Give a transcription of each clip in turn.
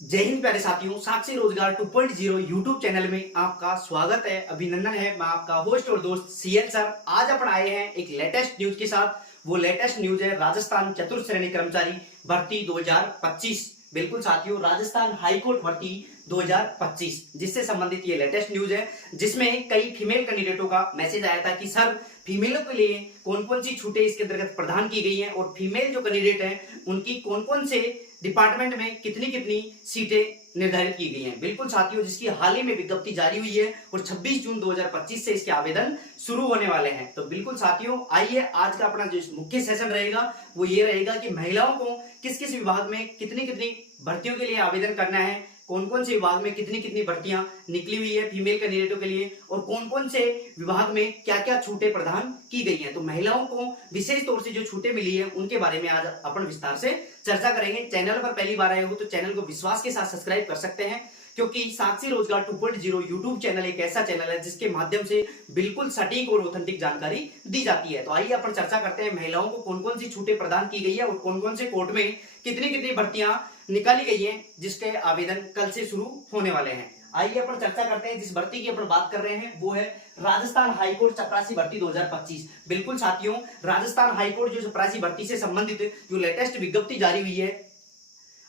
जय हिंद प्यारे साथियों, साक्षी रोजगार 2.0 यूट्यूब चैनल में आपका स्वागत है। अभिनंदन है। मैं आपका होस्ट और दोस्त सीएल सर। आज अपन आए हैं एक लेटेस्ट न्यूज के साथ। वो लेटेस्ट न्यूज है राजस्थान चतुर्थ श्रेणी कर्मचारी भर्ती 2025। बिल्कुल साथियों, राजस्थान हाईकोर्ट भर्ती 2025 जिससे संबंधित ये लेटेस्ट न्यूज है, जिसमें कई फीमेल कैंडिडेटों का मैसेज आया था कि सर फीमेलों के लिए कौन कौन सी छूटें इसके अंतर्गत प्रदान की गई हैं और फीमेल जो कैंडिडेट हैं उनकी कौन कौन से डिपार्टमेंट में कितनी कितनी सीटें निर्धारित की गई हैं। बिल्कुल साथियों, जिसकी हाल ही में विज्ञप्ति जारी हुई है और 26 जून 2025 से इसके आवेदन शुरू होने वाले हैं। तो बिल्कुल साथियों, आइए आज का अपना जो मुख्य सेशन रहेगा वो ये रहेगा कि महिलाओं को किस किस विभाग में कितनी कितनी भर्तियों के लिए आवेदन करना है, कौन कौन से विभाग में कितनी कितनी भर्तियां निकली हुई है फीमेल कैंडिडेटों के लिए, और कौन कौन से विभाग में क्या क्या छूटें प्रदान की गई हैं। तो महिलाओं को विशेष तौर से जो छूटें मिली है उनके बारे में आज अपन विस्तार से चर्चा करेंगे। चैनल पर पहली बार आए हो तो चैनल को विश्वास के साथ सब्सक्राइब कर सकते हैं, क्योंकि साक्षी रोजगार 2.0 यूट्यूब चैनल एक ऐसा चैनल है जिसके माध्यम से बिल्कुल सटीक और ऑथेंटिक जानकारी दी जाती है। तो आइए अपन चर्चा करते हैं महिलाओं को कौन कौन सी छूटें प्रदान की गई है और कौन कौन से कोर्ट में कितनी कितनी भर्तियां निकाली गई हैं, जिसके आवेदन कल से शुरू होने वाले हैं। आइए अपन चर्चा करते हैं। जिस भर्ती की अपन बात कर रहे हैं वो है राजस्थान हाईकोर्ट चपरासी भर्ती 2025। बिल्कुल साथियों, राजस्थान हाईकोर्ट जो चपरासी भर्ती से संबंधित जो लेटेस्ट विज्ञप्ति जारी हुई है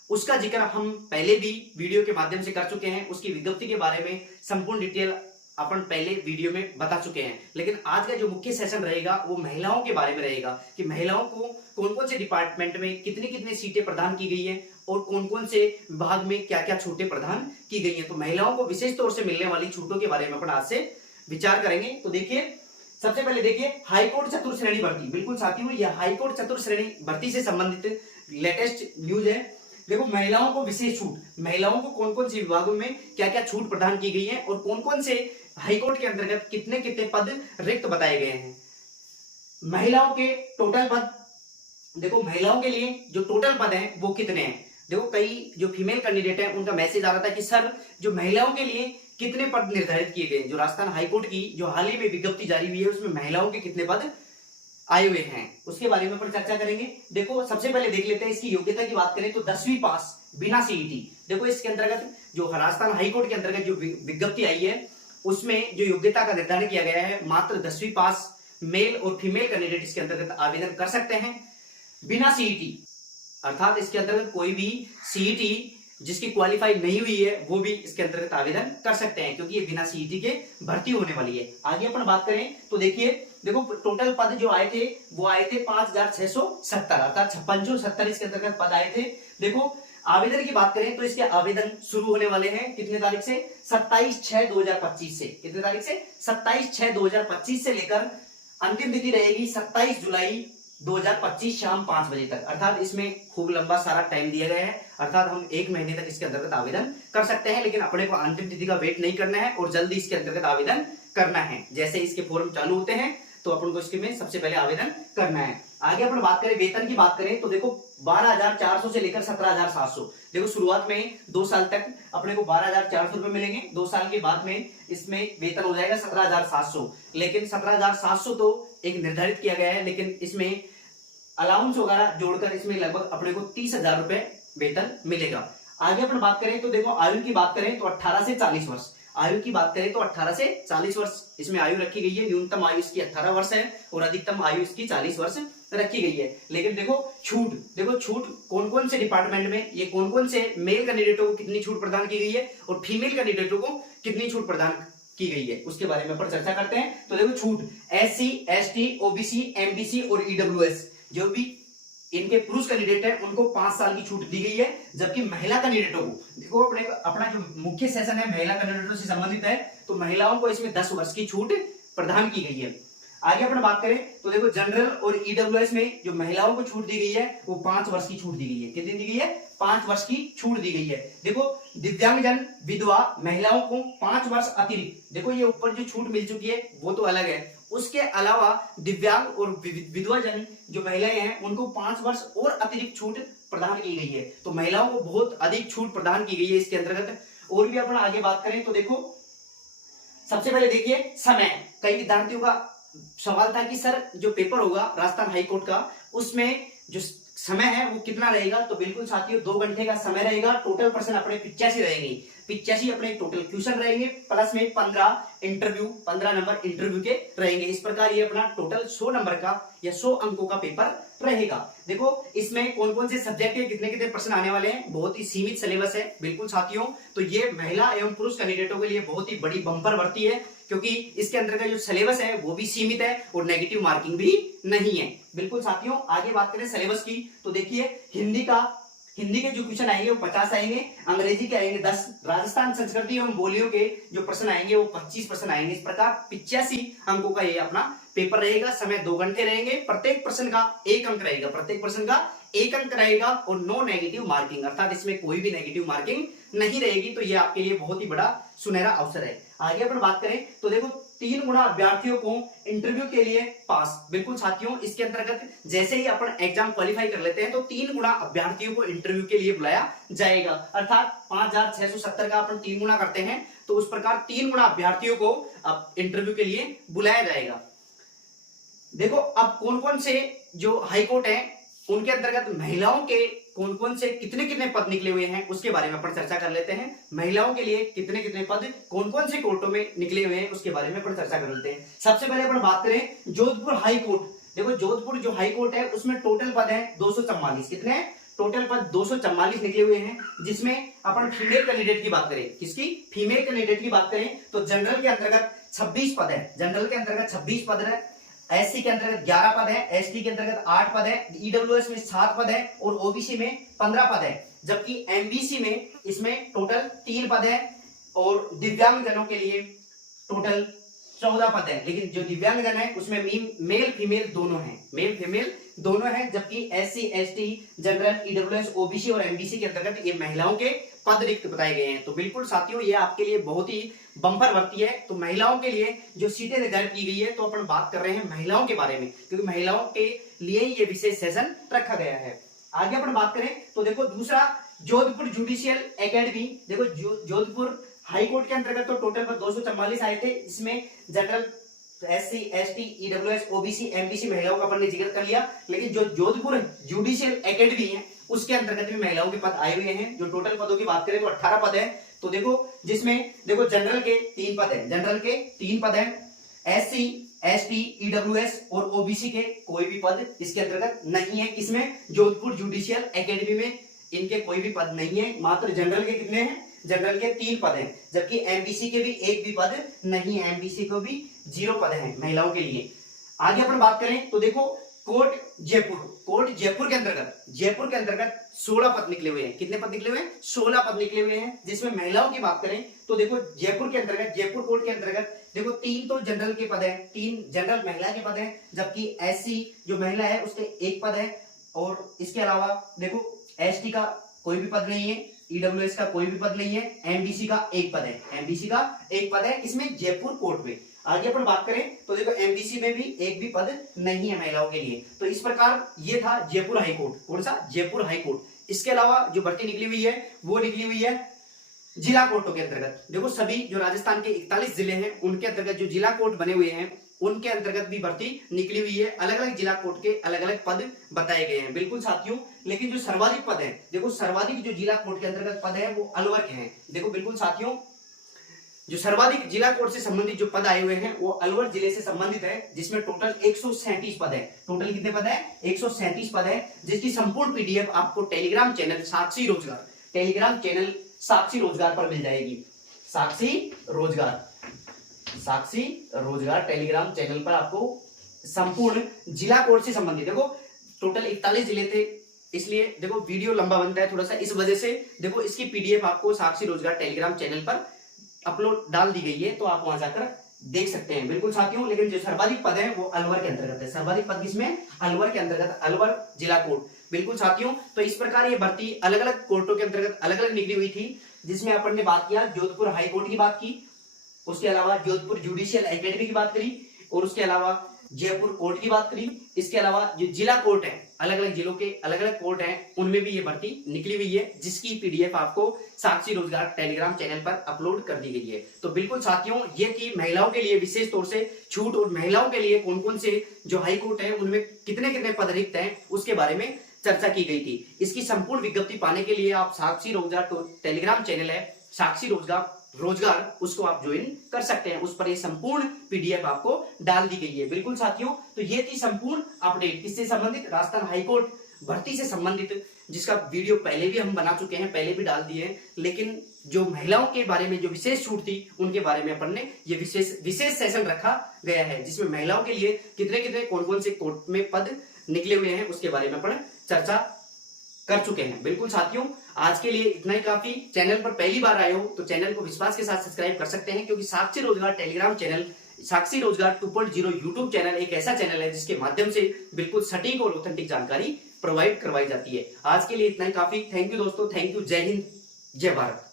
उसका जिक्र हम पहले भी वीडियो के माध्यम से कर चुके हैं। उसकी विज्ञप्ति के बारे में संपूर्ण डिटेल अपन पहले वीडियो में बता चुके हैं, लेकिन आज का जो मुख्य सेशन रहेगा वो महिलाओं के बारे में रहेगा कि महिलाओं को कौन कौन से डिपार्टमेंट में कितनी कितनी सीटें प्रदान की गई हैं और कौन कौन से विभाग में क्या क्या छूटें प्रदान की गई हैं। तो महिलाओं को विशेष तौर से मिलने वाली छूटों के बारे में अपन आज से विचार करेंगे। तो देखिए, सबसे पहले देखिए हाईकोर्ट चतुर्थ श्रेणी भर्ती। बिल्कुल साथियों, यह हाईकोर्ट चतुर्थ श्रेणी भर्ती से संबंधित लेटेस्ट न्यूज है। देखो, महिलाओं को विशेष छूट, महिलाओं को कौन कौन से विभागों में क्या क्या छूट प्रदान की गई है और कौन कौन से हाईकोर्ट के अंतर्गत कितने कितने पद रिक्त बताए गए हैं। महिलाओं के टोटल पद, देखो महिलाओं के लिए जो टोटल पद हैं वो कितने हैं। देखो, कई जो फीमेल कैंडिडेट हैं उनका मैसेज आ रहा था कि सर जो महिलाओं के लिए कितने पद निर्धारित किए गए। जो राजस्थान हाईकोर्ट की जो हाल ही में विज्ञप्ति जारी हुई है उसमें महिलाओं के कितने पद आए हुए हैं उसके बारे में अपन चर्चा करेंगे। देखो, सबसे पहले देख लेते हैं इसकी योग्यता की बात करें तो 10वीं पास बिना सीईटी। देखो, इसके अंतर्गत जो राजस्थान हाईकोर्ट के अंतर्गत जो विज्ञप्ति आई है उसमें जो योग्यता का निर्धारण किया गया है मात्र 10वीं पास मेल और फीमेल कैंडिडेट इसके अंतर्गत आवेदन कर सकते हैं बिना सीईटी। अर्थात इसके अंतर्गत कोई भी सीईटी जिसकी क्वालिफाई नहीं हुई है वो भी इसके अंतर्गत आवेदन कर सकते हैं, क्योंकि ये बिना सीईटी के भर्ती होने वाली है। आगे अपन बात करें तो देखिए, देखो टोटल पद जो आए थे वो आए थे 5670, अर्थात 5670 इसके अंतर्गत पद आए थे। देखो, आवेदन की बात करें तो इसके आवेदन शुरू होने वाले हैं कितने तारीख से, 27/6/2025 से। कितने तारीख से, 27/6/2025 से लेकर अंतिम तिथि रहेगी 27 जुलाई 2025 शाम 5 बजे तक। अर्थात इसमें खूब लंबा सारा टाइम दिया गया है, अर्थात हम 1 महीने तक इसके अंतर्गत आवेदन कर सकते हैं, लेकिन अपने को अंतिम तिथि का वेट नहीं करना है और जल्दी इसके अंतर्गत आवेदन करना है। जैसे इसके फॉर्म चालू होते हैं तो अपन को इसके में सबसे पहले आवेदन करना है। आगे अपन बात करें वेतन की बात करें तो देखो 12,400 से लेकर 17,700। देखो, शुरुआत में 2 साल तक अपने को 12,400 रुपए मिलेंगे, 2 साल के बाद में इसमें वेतन हो जाएगा 17,700। लेकिन 17,700 तो एक निर्धारित किया गया है, लेकिन इसमें अलाउंस वगैरह जोड़कर इसमें लगभग अपने को 30,000 रुपए वेतन मिलेगा। आगे अपन बात करें तो देखो आयु की बात करें तो 18 से 40 वर्ष। आयु की बात करें तो 18 से 40 वर्ष इसमें आयु रखी गई है। न्यूनतम आयु इसकी 18 वर्ष है और अधिकतम आयु इसकी 40 वर्ष रखी गई है। लेकिन देखो छूट, देखो छूट कौन कौन से डिपार्टमेंट में, ये कौन कौन से मेल कैंडिडेटों को कितनी छूट प्रदान की गई है और फीमेल कैंडिडेटों को कितनी छूट प्रदान की गई है उसके बारे में अपन चर्चा करते हैं। तो देखो, छूट SC, ST, OBC, MBC और EWS जो भी इनके पुरुष कैंडिडेट हैं उनको 5 साल की छूट दी गई है, जबकि महिला कैंडिडेटों को, देखो अपना जो मुख्य सेशन है महिला कैंडिडेटों से संबंधित है, तो महिलाओं को इसमें 10 वर्ष की छूट प्रदान की गई है। आगे अपन बात करें तो देखो जनरल और EWS में जो महिलाओं को छूट दी गई है वो 5 वर्ष की छूट दी गई है। कितनी दी गई है, 5 वर्ष की छूट दी गई है। देखो, दिव्यांगजन विधवा महिलाओं को 5 वर्ष अतिरिक्त, देखो ये ऊपर जो छूट मिल चुकी है वो तो अलग है, उसके अलावा दिव्यांग और विधवाजन जो महिलाएं हैं उनको 5 वर्ष और अतिरिक्त छूट प्रदान की गई है। तो महिलाओं को बहुत अधिक छूट प्रदान की गई है इसके अंतर्गत। और भी अपन आगे बात करें तो देखो, सबसे पहले देखिए समय। कई विद्यार्थियों का सवाल था कि सर जो पेपर होगा राजस्थान हाईकोर्ट का उसमें जो समय है वो कितना रहेगा, तो बिल्कुल साथियों 2 घंटे का समय रहेगा। टोटल पर्सन अपने 85 रहेंगे, 85 अपने टोटल क्वेश्चन रहेंगे, प्लस में 15 इंटरव्यू, 15 नंबर इंटरव्यू के रहेंगे। इस प्रकार ये अपना टोटल 100 नंबर का या 100 अंकों का पेपर रहेगा। देखो इसमें कौन कौन से सब्जेक्ट के कितने कितने प्रश्न आने वाले हैं, बहुत ही सीमित सिलेबस है बिल्कुल साथियों। तो ये महिला एवं पुरुष कैंडिडेटों के लिए बहुत ही बड़ी बम्पर भर्ती है, क्योंकि इसके अंदर का जो सिलेबस है वो भी सीमित है और नेगेटिव मार्किंग भी नहीं है बिल्कुल साथियों। आगे बात करें सिलेबस की, तो देखिए हिंदी के जो क्वेश्चन आएंगे वो 50 आएंगे, अंग्रेजी के आएंगे 10, राजस्थान संस्कृति एवं बोलियों के जो प्रश्न आएंगे वो 25 प्रश्न आएंगे। इस प्रकार 85 अंकों का ये अपना पेपर रहेगा। समय 2 घंटे रहेंगे, प्रत्येक प्रश्न का 1 अंक रहेगा, प्रत्येक प्रश्न का 1 अंक रहेगा और नो नेगेटिव मार्किंग, अर्थात इसमें कोई भी नेगेटिव मार्किंग नहीं रहेगी। तो ये आपके लिए बहुत ही बड़ा सुनहरा अवसर है। आगे अपन बात करें तो देखो 3 गुना अभ्यर्थियों को इंटरव्यू के लिए पास, बिल्कुल साथियों। इसके अंतर्गत जैसे ही अपन एग्जाम क्वालिफाई कर लेते हैं तो 3 गुना अभ्यर्थियों को इंटरव्यू के लिए बुलाया जाएगा, अर्थात 5670 का अपन 3 गुना करते हैं, तो उस प्रकार 3 गुना अभ्यर्थियों को अब इंटरव्यू के लिए बुलाया जाएगा। देखो अब कौन कौन से जो हाईकोर्ट है उनके अंतर्गत महिलाओं के कौन कौन से कितने कितने पद निकले हुए हैं उसके बारे में अपन चर्चा कर लेते हैं। महिलाओं के लिए कितने कितने पद कौन कौन से कोर्टों में निकले हुए हैं उसके बारे में अपन चर्चा कर लेते हैं। सबसे पहले अपन बात करें जोधपुर हाई कोर्ट। देखो जोधपुर जो हाई कोर्ट है उसमें टोटल पद है 244। कितने टोटल पद 244 निकले हुए हैं, जिसमें अपन फीमेल कैंडिडेट की बात करें, किसकी फीमेल कैंडिडेट की बात करें तो जनरल के अंतर्गत 26 पद है, जनरल के अंतर्गत 26 पद है, एससी के अंतर्गत 11 पद है, एसटी के अंतर्गत 8 पद है, ईडब्ल्यूएस में 7 पद है और ओबीसी में 15 पद है, जबकि एमबीसी में इसमें टोटल 3 पद है और दिव्यांग जनों के लिए टोटल 14 पद है। लेकिन जो दिव्यांग जन है उसमें मेल फीमेल दोनों हैं, मेल फीमेल दोनों हैं, जबकि SC ST general EWS OBC और एमबीसी के अंतर्गत ये महिलाओं के पद रिक्त बताए गए हैं। तो बिल्कुल साथियों ये आपके लिए बहुत ही बम्पर भर्ती है। तो महिलाओं के लिए जो सीटें रिजर्व की गई है, तो अपन बात कर रहे हैं महिलाओं के बारे में, क्योंकि महिलाओं के लिए ये विशेष सेशन रखा गया है। आगे अपन बात करें तो देखो दूसरा जोधपुर जुडिशियल एकेडमी। देखो जोधपुर हाईकोर्ट के अंतर्गत तो टोटल पर 244 आए थे, इसमें general SC ST EWS OBC MBC महिलाओं का अपन ने जिक्र कर लिया, लेकिन जो जोधपुर जुडिशियल एकेडमी है उसके अंतर्गत भी महिलाओं के पद आए हुए हैं। जो टोटल पदों की बात करें तो 18 पद है। तो देखो जिसमें देखो जनरल के 3 पद है, जनरल के 3 पद है, एससी एसटी ईडब्ल्यूएस और ओबीसी के कोई भी पद इसके अंतर्गत नहीं है। किसमें जोधपुर जुडिशियल एकेडमी में इनके कोई भी पद नहीं है, मात्र जनरल के कितने हैं, जनरल के 3 पद हैं, जबकि एमबीसी के भी एक भी पद नहीं है, एमबीसी को भी 0 पद हैं महिलाओं के लिए। आगे अपन बात करें तो देखो कोर्ट जयपुर के अंतर्गत 16 पद निकले हुए हैं। कितने पद निकले हुए हैं, 16 पद निकले हुए हैं, जिसमें महिलाओं की बात करें तो देखो जयपुर कोर्ट के अंतर्गत देखो 3 तो जनरल के पद है, 3 जनरल महिला के पद है, जबकि एससी जो महिला है उसके 1 पद है और इसके अलावा देखो एसटी का कोई भी पद नहीं है, ईडब्ल्यूएस का कोई भी पद नहीं है, एमबीसी का 1 पद है, एमबीसी का 1 पद है इसमें जयपुर कोर्ट में। आगे अपन बात करें तो देखो एमबीसी में भी एक भी पद नहीं है महिलाओं के लिए। तो इस प्रकार ये था जयपुर हाईकोर्ट। कौन सा, जयपुर हाईकोर्ट। इसके अलावा जो भर्ती निकली हुई है वो निकली हुई है जिला कोर्टों के अंतर्गत। देखो सभी जो राजस्थान के 41 जिले हैं उनके अंतर्गत जो जिला कोर्ट बने हुए हैं उनके अंतर्गत भी भर्ती निकली हुई है। अलग अलग जिला कोर्ट के अलग अलग पद बताए गए हैं बिल्कुल साथियों। लेकिन जो सर्वाधिक पद है, देखो सर्वाधिक जो जिला कोर्ट के अंतर्गत पद है वो अलवर के हैं। देखो बिल्कुल साथियों जो सर्वाधिक जिला कोर्ट से संबंधित जो पद आए हुए हैं वो अलवर जिले से संबंधित है, जिसमें टोटल 137 पद है। टोटल कितने पद है, 137 पद है, जिसकी संपूर्ण पीडीएफ आपको टेलीग्राम चैनल साक्षी रोजगार पर मिल जाएगी। साक्षी रोजगार टेलीग्राम चैनल पर आपको संपूर्ण जिला कोर्ट से संबंधित, देखो टोटल 41 जिले थे, इसलिए देखो वीडियो लंबा बनता है थोड़ा सा, इस वजह से देखो इसकी पीडीएफ आपको साक्षी रोजगार टेलीग्राम चैनल पर अपलोड डाल दी गई है, तो आप वहां जाकर देख सकते हैं बिल्कुल साथियों। लेकिन जो सर्वाधिक पद है वो अलवर के अंतर्गत है। सर्वाधिक पद किसमें, अलवर के अंतर्गत, अलवर जिला कोर्ट बिल्कुल साथियों। तो इस प्रकार ये भर्ती अलग अलग कोर्टों के अंतर्गत अलग अलग निकली हुई थी, जिसमें अपन ने बात किया जोधपुर हाई कोर्ट की बात की, उसके अलावा जोधपुर जुडिशियल एकेडमी की बात करी और उसके अलावा जयपुर कोर्ट की बात करी। इसके अलावा जो जिला कोर्ट है, अलग अलग जिलों के अलग अलग कोर्ट हैं, उनमें भी ये भर्ती निकली हुई है, जिसकी पीडीएफ आपको साक्षी रोजगार टेलीग्राम चैनल पर अपलोड कर दी गई है। तो बिल्कुल साथियों ये थी महिलाओं के लिए विशेष तौर से छूट और महिलाओं के लिए कौन कौन से जो हाई कोर्ट है उनमें कितने कितने पद रिक्त हैं उसके बारे में चर्चा की गई थी। इसकी संपूर्ण विज्ञप्ति पाने के लिए आप साक्षी रोजगार टेलीग्राम चैनल है साक्षी रोजगार उसको आप ज्वाइन कर सकते हैं। उस पर ये संपूर्ण पीडीएफ आपको डाल दी गई है। बिल्कुल साथियों, तो ये थी संपूर्ण अपडेट किससे संबंधित, राजस्थान हाईकोर्ट भर्ती से संबंधित, जिसका वीडियो पहले भी हम बना चुके हैं, पहले भी डाल दिए हैं। लेकिन जो महिलाओं के बारे में जो विशेष छूट थी उनके बारे में अपन ने ये विशेष सेशन रखा गया है, जिसमें महिलाओं के लिए कितने कितने कौन कौन से कोर्ट में पद निकले हुए हैं उसके बारे में अपन चर्चा कर चुके हैं। बिल्कुल साथियों, आज के लिए इतना ही काफी। चैनल पर पहली बार आए हो तो चैनल को विश्वास के साथ सब्सक्राइब कर सकते हैं, क्योंकि साक्षी रोजगार टेलीग्राम चैनल, साक्षी रोजगार 2.0 यूट्यूब चैनल एक ऐसा चैनल है जिसके माध्यम से बिल्कुल सटीक और ऑथेंटिक जानकारी प्रोवाइड करवाई जाती है। आज के लिए इतना ही काफी। थैंक यू दोस्तों, थैंक यू। जय हिंद, जय भारत।